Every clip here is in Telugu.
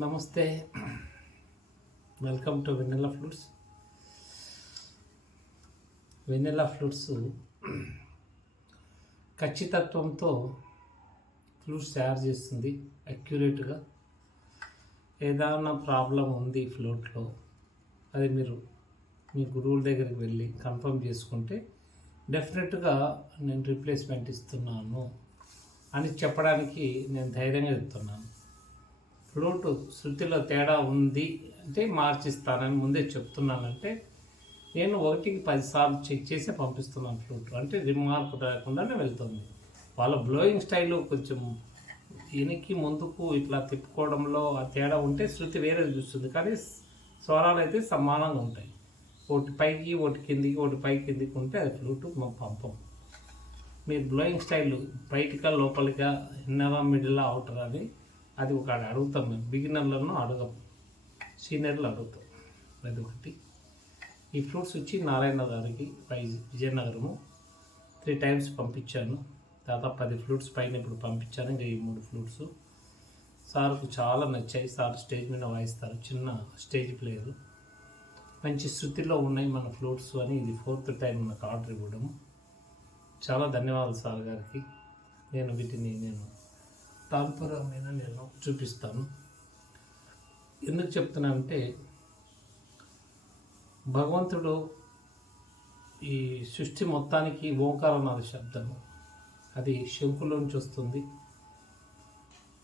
నమస్తే, welcome to Vennela flutes. Vennela flutes ఖచ్చితత్వంతో ఫ్లూట్స్ తయారు చేస్తుంది. అక్యురేట్గా ఏదైనా ప్రాబ్లం ఉంది ఫ్లూట్లో, అది మీరు మీ గురువుల దగ్గరికి వెళ్ళి కన్ఫర్మ్ చేసుకుంటే డెఫినెట్గా నేను రీప్లేస్మెంట్ ఇస్తున్నాను అని చెప్పడానికి నేను ధైర్యంగా చెప్తున్నాను. ఫ్లూట్ శృతిలో తేడా ఉంది అంటే మార్చిస్తానని ముందే చెప్తున్నానంటే నేను 1కి 10 సార్లు చెక్ చేసి పంపిస్తున్నాను. ఫ్లూట్ అంటే రిమార్క్ రాకుండానే వెళ్తుంది. వాళ్ళ బ్లోయింగ్ స్టైల్ కొంచెం వెనక్కి ముందుకు ఇట్లా తిప్పుకోవడంలో ఆ తేడా ఉంటే శృతి వేరే చూస్తుంది, కానీ స్వరాలు అయితే సమానంగా ఉంటాయి. ఒకటి పైకి ఒకటి కిందికి ఒకటి పై కిందికి ఉంటే అది ఫ్లూట్ పంపం. మీరు బ్లోయింగ్ స్టైల్ బయటికా లోపలిగా ఇన్నరా మిడిల్ అవుటర్ అని అది ఒక అడుగుతాం. మేము బిగినర్లను అడగం, సీనియర్లు అడుగుతాం. అది ఒకటి. ఈ ఫ్రూట్స్ వచ్చి నారాయణ గారికి విజయనగరము 3 టైమ్స్ పంపించాను. దాదాపు 10 ఫ్లూట్స్ పైన ఇప్పుడు పంపించాను. ఇంకా ఈ 3 ఫ్లూట్స్ సార్కు చాలా నచ్చాయి. సార్ స్టేజ్ మీద వాయిస్తారు, చిన్న స్టేజ్ ప్లేయరు, మంచి శృతిలో ఉన్నాయి మన ఫ్లూట్స్ అని. ఇది 4th టైం నాకు ఆర్డర్ ఇవ్వడము. చాలా ధన్యవాదాలు సార్ గారికి. వీటిని తాల్పురమైన నేను చూపిస్తాను. ఎందుకు చెప్తున్నానంటే భగవంతుడు ఈ సృష్టి మొత్తానికి ఓంకారనాద శబ్దము, అది శంకులోంచి వస్తుంది,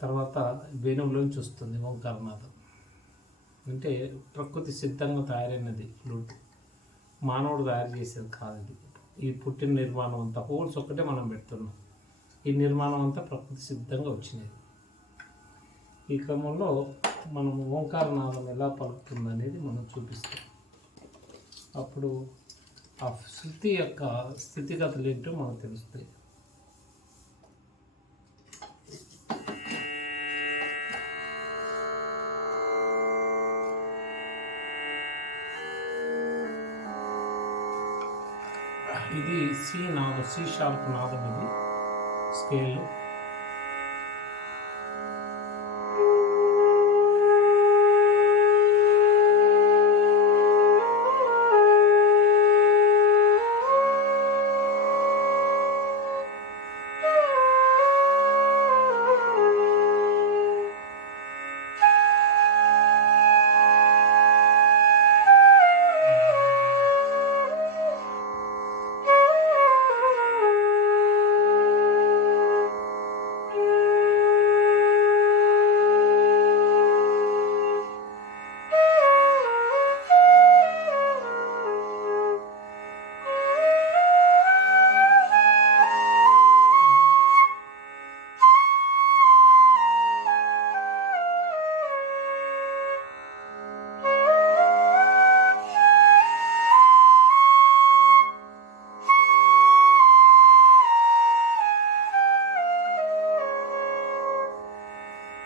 తర్వాత వేణువులోంచి వస్తుంది. ఓంకారనాదం అంటే ప్రకృతి సిద్ధంగా తయారైనది ఫ్లూట్, మానవుడు తయారు చేసేది కాదు. ఇది ఈ పుట్టిన నిర్మాణం అంతా హోల్స్ ఒక్కటే మనం పెడుతున్నాం. ఈ నిర్మాణం అంతా ప్రకృతి సిద్ధంగా వచ్చినది. ఈ క్రమంలో మనం ఓంకారనాదం ఎలా పలుకుతుంది అనేది మనం చూపిస్తాం. అప్పుడు ఆ శృతి యొక్క స్థితిగతులు ఏంటో మనకు తెలుస్తాయి. ఇది సి షార్ప్ నాదం. ఇది స్కేలు.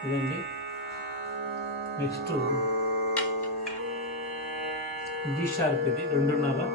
ఇదండి. నెక్స్ట్ డి షార్ప్, ఇది 2.5.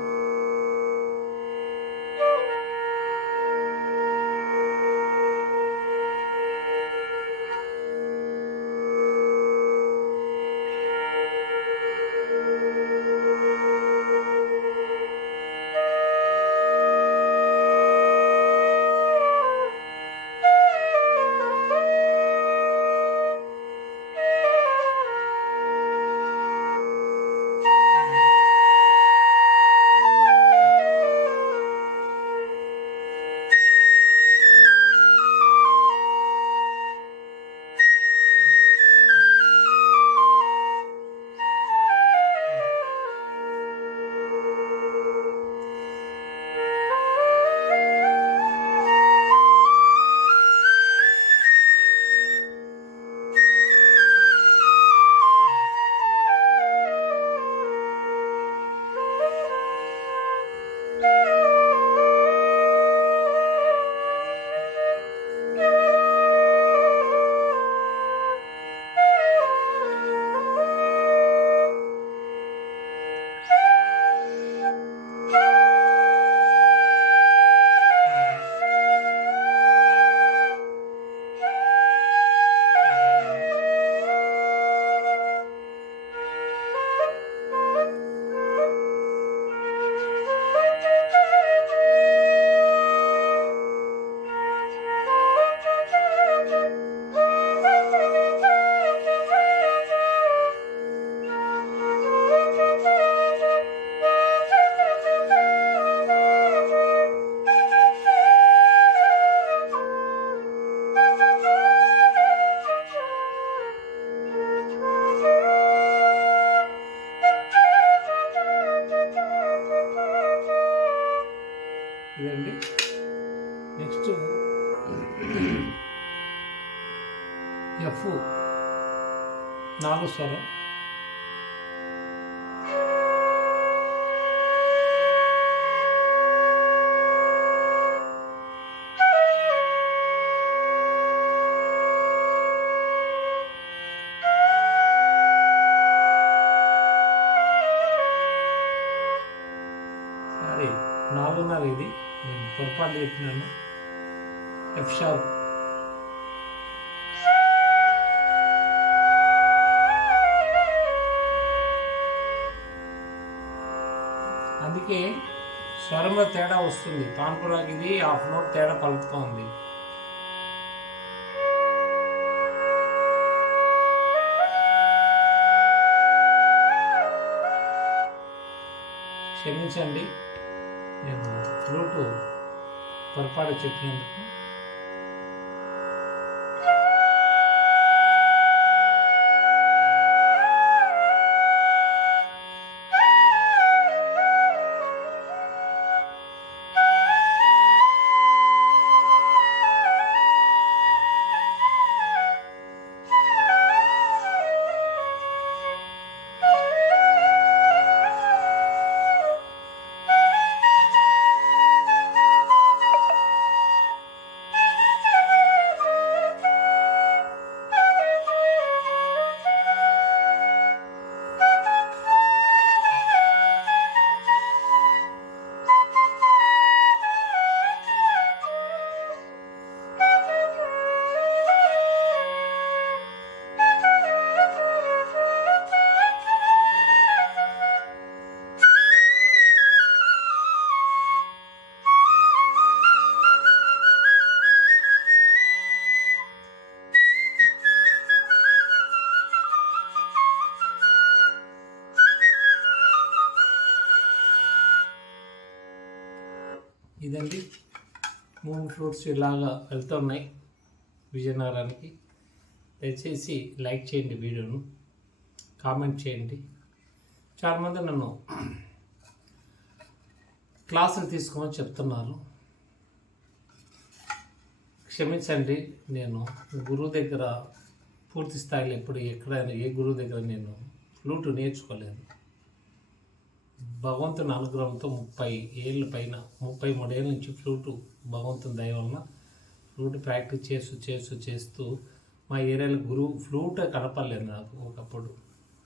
ఎఫ్ 4 స్వరం, సరే 4:30 ఇది నేను పొరపాటు చెప్పినాను. ఎఫ్ షార్ప్, అందుకే స్వరంలో తేడా వస్తుంది. తాన్పురాకి ఇది హాఫ్ నోట్ తేడా పలుకుతోంది. క్షమించండి, నేను ఫ్లూటు పొరపాటు చెప్పినందుకు. ఇదండి 3 ఫ్లూట్స్ ఇలాగా వెళ్తున్నాయి విజయనగరానికి. దయచేసి లైక్ చేయండి, వీడియోను కామెంట్ చేయండి. చాలామంది నన్ను క్లాసులు తీసుకోమని చెప్తున్నారు. క్షమించండి, నేను గురువు దగ్గర పూర్తి స్థాయిలో ఎప్పుడు ఎక్కడైనా ఏ గురువు దగ్గర నేను ఫ్లూటు నేర్చుకోలేదు. భగవంతుని అనుగ్రహంతో 30 ఏళ్ళ పైన 33 ఏళ్ళ నుంచి ఫ్లూటు భగవంతుని దయ వలన ఫ్లూట్ ప్రాక్టీస్ చేస్తూ మా ఏరియాలో గురువు ఫ్లూట్ కనపడలేదు నాకు. ఒకప్పుడు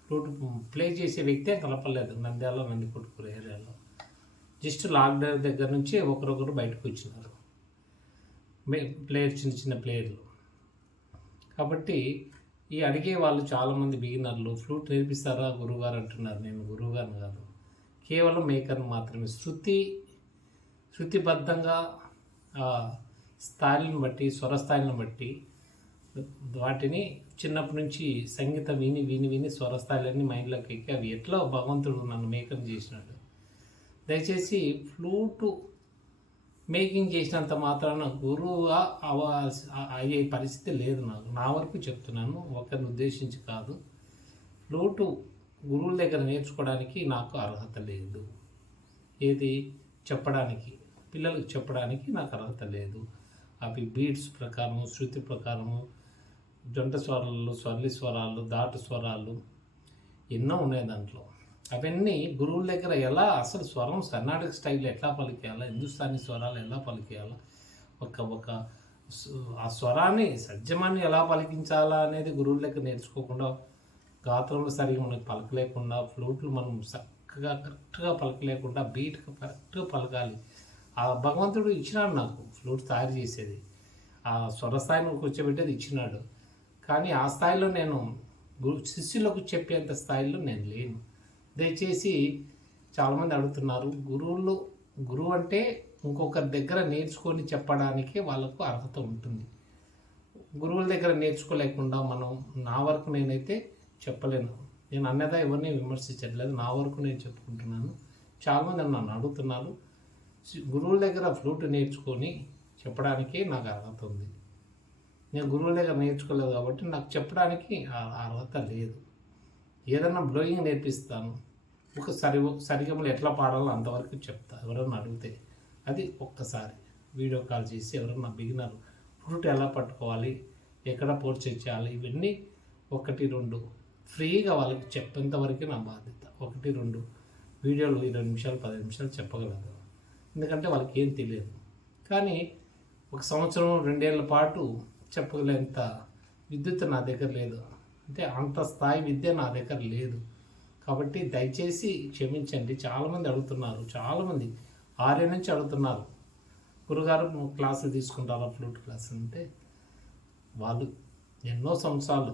ఫ్లూట్ ప్లే చేసే వ్యక్తే కనపడలేదు నంద్యాల, నందికొట్కూరు ఏరియాలో. జస్ట్ లాక్డౌన్ దగ్గర నుంచి ఒకరొకరు బయటకు వచ్చినారు ప్లేయర్, చిన్న చిన్న ప్లేయర్లు. కాబట్టి ఈ అడిగే వాళ్ళు చాలామంది బిగినర్లు ఫ్లూట్ నేర్పిస్తారా గురువుగారు అంటున్నారు. నేను గురువుగారిని కాదు, కేవలం మేకర్ని మాత్రమే. శృతిబద్ధంగా స్థాయిలను బట్టి, స్వరస్థాయిలను బట్టి వాటిని చిన్నప్పటి నుంచి సంగీతం విని విని విని స్వరస్థాయిలన్నీ మైండ్లోకి ఎక్కి అవి ఎట్లా భగవంతుడు నన్ను మేకర్ చేసినాడు. దయచేసి ఫ్లూటు మేకింగ్ చేసినంత మాత్రాన గురువుగా అయ్యే పరిస్థితి లేదు నాకు. నా వరకు చెప్తున్నాను, ఒకరిని ఉద్దేశించి కాదు. ఫ్లూటు గురువుల దగ్గర నేర్చుకోవడానికి నాకు అర్హత లేదు. ఏది చెప్పడానికి, పిల్లలకు చెప్పడానికి నాకు అర్హత లేదు. అవి బీట్స్ ప్రకారము, శృతి ప్రకారము, జంట స్వరాలు, స్వర్లి స్వరాలు, దాటు స్వరాలు ఎన్నో ఉన్నాయి దాంట్లో. అవన్నీ గురువుల దగ్గర ఎలా అసలు స్వరం కర్ణాటక స్టైల్ ఎట్లా పలికేయాలా, హిందుస్థానీ స్వరాలు ఎలా పలికేయాలా, ఒక ఆ స్వరాన్ని సజ్జమాన్ని ఎలా పలికించాలా అనేది గురువుల దగ్గర నేర్చుకోకుండా, గాత్రంలో సరిగా మనకు పలకలేకుండా, ఫ్లూట్లు మనం చక్కగా కరెక్ట్గా పలకలేకుండా బీట్గా కరెక్ట్గా పలకాలి. ఆ భగవంతుడు ఇచ్చినాడు నాకు ఫ్లూట్ తయారు చేసేది, ఆ స్వరస్థాయిని కూర్చోబెట్టేది ఇచ్చినాడు. కానీ ఆ స్థాయిలో నేను శిష్యులకు చెప్పేంత స్థాయిలో నేను లేను. దయచేసి చాలామంది అడుగుతున్నారు, గురువు అంటే ఇంకొకరి దగ్గర నేర్చుకొని చెప్పడానికే వాళ్ళకు అర్హత ఉంటుంది. గురువుల దగ్గర నేర్చుకోలేకుండా మనం, నా వరకు నేనైతే చెప్పలేను. నేను అన్నదా ఎవరిని విమర్శించట్లేదు, నా వరకు నేను చెప్పుకుంటున్నాను. చాలామంది నన్ను అడుగుతున్నారు, గురువుల దగ్గర ఫ్లూట్ నేర్చుకొని చెప్పడానికే నాకు అర్హత ఉంది. నేను గురువుల దగ్గర నేర్చుకోలేదు కాబట్టి నాకు చెప్పడానికి అర్హత లేదు. ఏదన్నా బ్లోయింగ్ నేర్పిస్తాను, సరిగమలు ఎట్లా పాడాలో అంతవరకు చెప్తా. ఎవరన్నా అడిగితే అది ఒక్కసారి వీడియో కాల్ చేసి ఎవరన్నా బిగినర్ ఫ్లూట్ ఎలా పట్టుకోవాలి, ఎక్కడ పోర్చేజ్ చేయాలి, ఇవన్నీ 1-2 ఫ్రీగా వాళ్ళకి చెప్పేంత వరకే నా బాధ్యత. 1-2 వీడియోలు 20 నిమిషాలు 10 నిమిషాలు చెప్పగలదు, ఎందుకంటే వాళ్ళకి ఏం తెలియదు. కానీ 1 సంవత్సరం 2 ఏళ్ల పాటు చెప్పగలేంత విద్యుత్ నా దగ్గర లేదు, అంటే అంత స్థాయి విద్య నా దగ్గర లేదు. కాబట్టి దయచేసి క్షమించండి. చాలామంది అడుగుతున్నారు, చాలామంది 6 ఏళ్ళ నుంచి అడుగుతున్నారు, గురుగారు క్లాసులు తీసుకుంటారా ఫ్లూట్ క్లాసులు అంటే. వాళ్ళు ఎన్నో సంవత్సరాలు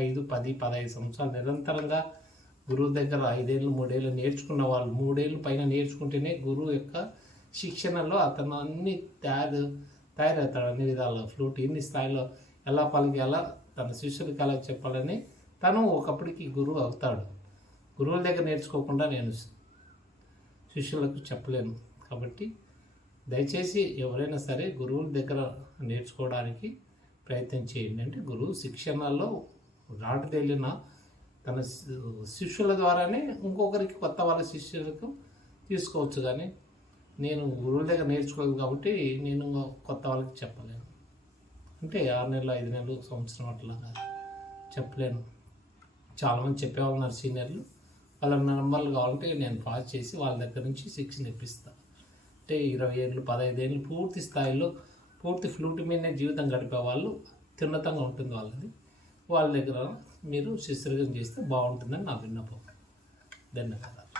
5, 10, 15 సంవత్సరాలు నిరంతరంగా గురువు దగ్గర 5 ఏళ్ళు 3 ఏళ్ళు నేర్చుకున్న వాళ్ళు, 3 ఏళ్ళు పైన నేర్చుకుంటేనే గురువు యొక్క శిక్షణలో అతను అన్ని తయారవుతాడు. అన్ని విధాలుగా ఫ్లూట్ ఎన్ని స్థాయిలో ఎలా పలికేలా, తన శిష్యులకి ఎలా చెప్పాలని తను ఒకప్పటికి గురువు అవుతాడు. గురువుల దగ్గర నేర్చుకోకుండా నేను శిష్యులకు చెప్పలేను. కాబట్టి దయచేసి ఎవరైనా సరే గురువుల దగ్గర నేర్చుకోవడానికి ప్రయత్నం చేయండి. అంటే గురువు శిక్షణలో రాటు తేలిన తన శిష్యుల ద్వారానే ఇంకొకరికి కొత్త వాళ్ళ శిష్యులకు తీసుకోవచ్చు. కానీ నేను గురువుల దగ్గర నేర్చుకోలేదు కాబట్టి నేను కొత్త వాళ్ళకి చెప్పలేను. అంటే 6 నెలలు 5 నెలలు సంవత్సరం అట్లాగా చెప్పలేను. చాలామంది చెప్పేవాళ్ళు ఉన్నారు సీనియర్లు, వాళ్ళ నెంబర్లు కావాలంటే నేను పాస్ చేసి వాళ్ళ దగ్గర నుంచి శిక్షణ ఇప్పిస్తాను. అంటే 20 ఏళ్ళు 15 ఏళ్ళు పూర్తి స్థాయిలో పూర్తి ఫ్లూట్ మీదనే జీవితం గడిపే వాళ్ళు అత్యున్నతంగా ఉంటుంది వాళ్ళది. వాళ్ళ దగ్గర మీరు శిష్యులుగా చేస్తే బాగుంటుందని నా విన్నపం. ధన్యవాదాలు.